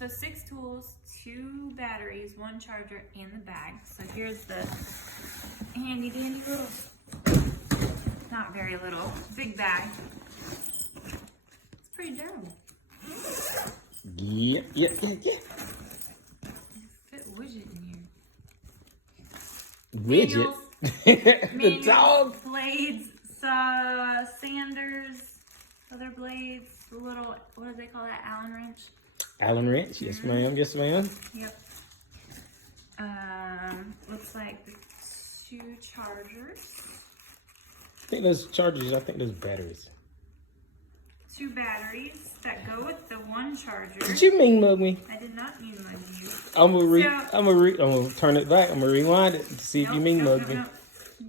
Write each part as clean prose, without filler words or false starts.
So 6 tools, 2 batteries, 1 charger, and the bag. So here's the handy dandy little, not very little, big bag. It's pretty durable. Yeah. Fit widget in here. Widget? The dog? Blades, sanders, other blades, the little, what do they call that, Allen wrench? Allen wrench, yes ma'am, yes ma'am. Yep. Looks like the 2 chargers. I think those chargers, I think those batteries. 2 batteries that go with the 1 charger. Did you mean mug me? I did not mean mug you. I'm gonna turn it back. I'm gonna rewind it to see if you mean mug me.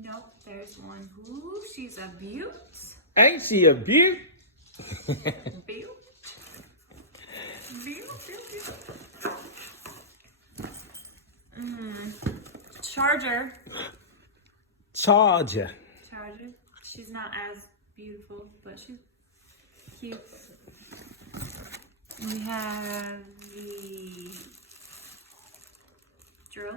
Nope, there's one. Ooh, she's a beaut. Ain't she a beaut? Beaut. Charger. Charger. She's not as beautiful, but she's cute. We have the drill.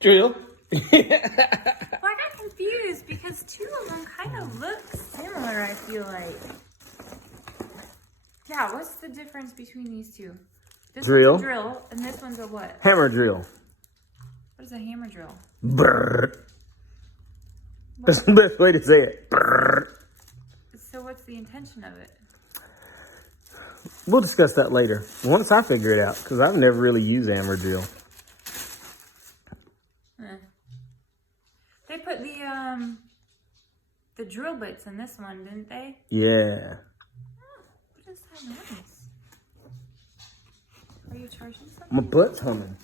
Drill. Well, I got confused because 2 of them kind of look similar, I feel like. Yeah, what's the difference between these 2? This Drill. one's a drill, and this one's a what? Hammer drill. What is a hammer drill? Brrr. That's the best way to say it. Brrr. So what's the intention of it? We'll discuss that later. Once I figure it out, because I've never really used hammer drill. They put the drill bits in this one, didn't they? Yeah. Oh, what is that noise? Are you charging something? My butt's humming.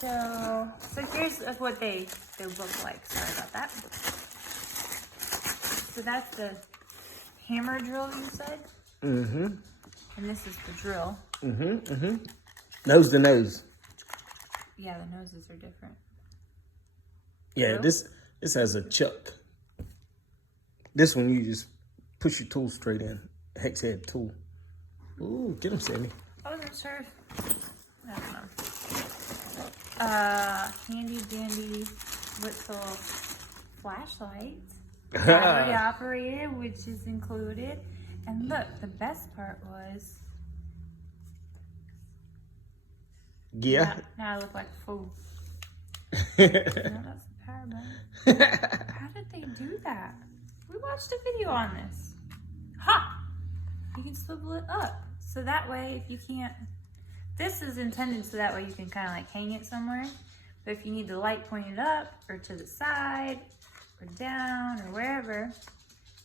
So here's what they look like. Sorry about that. So that's the hammer drill you said? Mm-hmm. And this is the drill. Mm-hmm. Nose to nose. Yeah, the noses are different. Yeah, Drill? this has a chuck. This one you just push your tool straight in. Hex head tool. Ooh, get him, Sammy. I wasn't sure. I don't know. Handy dandy little flashlight. Battery operated, which is included. And look, the best part was. Yeah. Now I look like a fool. No, that's the power button. How did they do that? We watched a video on this. Ha! You can swivel it up. So that way, if you can't... This is intended so that way you can kind of like hang it somewhere. But if you need the light pointed up, or to the side, or down, or wherever,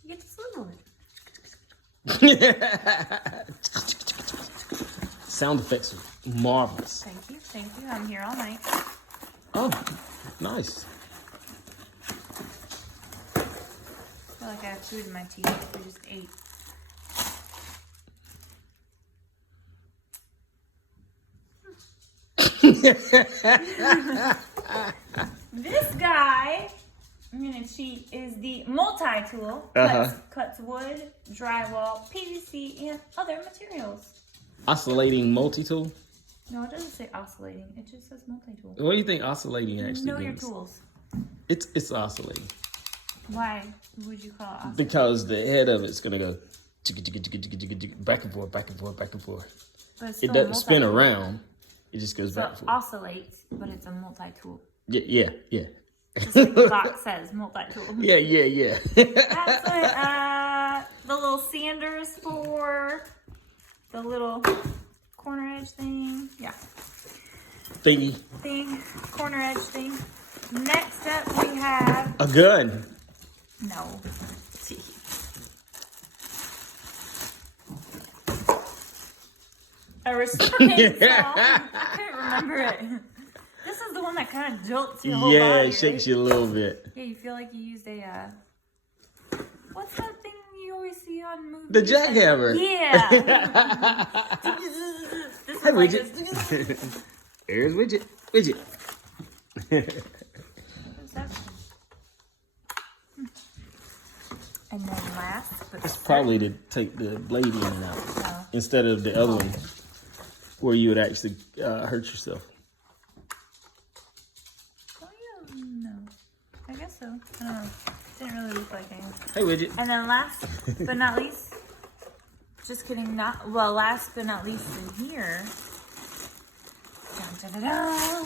you get to swivel it. Sound effects are marvelous. Thank you. I'm here all night. Oh, nice. I feel like I have food in my teeth. I just ate. This guy, I'm gonna cheat, is the multi-tool. Cuts wood, drywall, PVC, and other materials. Oscillating multi-tool? No, it doesn't say oscillating. It just says multi-tool. What do you think oscillating actually Know means? your tools. It's oscillating. Why would you call it oscillating? Because the head of it's gonna go back and forth. But it's It still doesn't spin multi-tool. around. It just goes So back it and forth. oscillates, but it's a multi-tool. Yeah. Just like the box says, multi-tool. Yeah. That's what the little sander is for. The little corner edge thing. Yeah. Corner edge thing. Next up we have... A gun. No. A restraining saw. I couldn't remember it. This is the one that kind of jolts your whole body. Yeah, it shakes you a little bit. Yeah, you feel like you used a, what's that thing you always see on movies? The jackhammer. Yeah. This Hey, is like Widget. this. Here's Widget. What's that? And then last, but It's probably to take the blade in and out Oh. instead of the other one where you would actually hurt yourself. Oh yeah, no. I guess so. I don't know. Didn't really look like anything. Hey, Widget. And then last but not least, just kidding, last but not least in here. Dun, dun, dun, dun,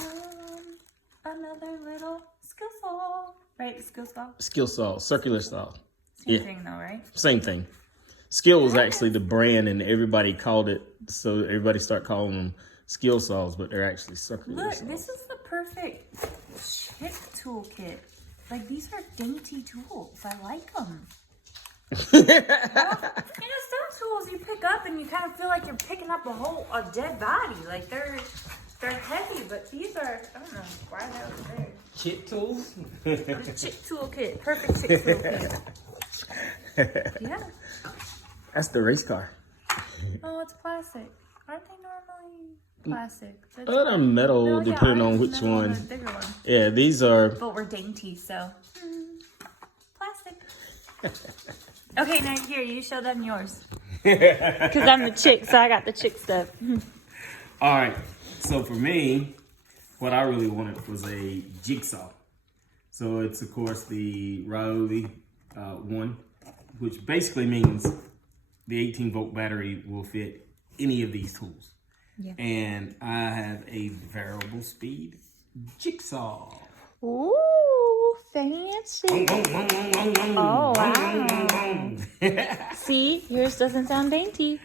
another little skill saw. Right, skill saw? Skill saw, circular saw. Same Yeah. thing though, right? Same thing. Skill was actually the brand, and everybody called it, so everybody started calling them skill saws, but they're actually circular Look, saws. this is the perfect chick toolkit. Like, these are dainty tools. I like them. Some tools you pick up and you kind of feel like you're picking up a dead body. Like, they're heavy, but these are, I don't know why that was there. Chip tools? Chick toolkit. Perfect chick toolkit. Yeah. That's the race car. Oh, it's plastic. Aren't they normally plastic? Other metal, No, yeah, depending on ours is which metal on one. the bigger one. Yeah, these are. But we're dainty, so plastic. Okay, now here, you show them yours. Because I'm the chick, so I got the chick stuff. All right. So for me, what I really wanted was a jigsaw. So it's, of course, the Ryobi one, which basically means the 18-volt battery will fit any of these tools. Yeah. And I have a variable speed jigsaw. Ooh, fancy. Oh, wow. See, yours doesn't sound dainty.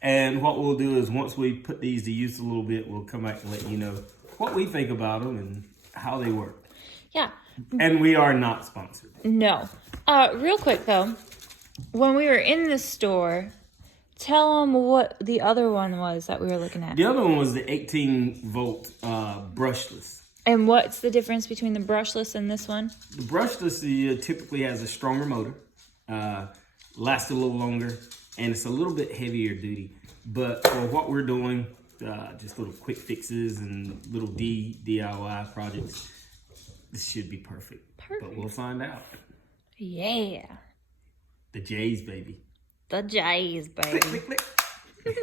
And what we'll do is once we put these to use a little bit, we'll come back and let you know what we think about them and how they work. Yeah. And we are not sponsored. No. Real quick, though. When we were in the store, tell them what the other one was that we were looking at. The other one was the 18-volt brushless. And what's the difference between the brushless and this one? The brushless typically has a stronger motor, lasts a little longer, and it's a little bit heavier duty. But for what we're doing, just little quick fixes and little DIY projects, this should be perfect. But we'll find out. Yeah. The J's, baby. The J's, baby. Click, click, click.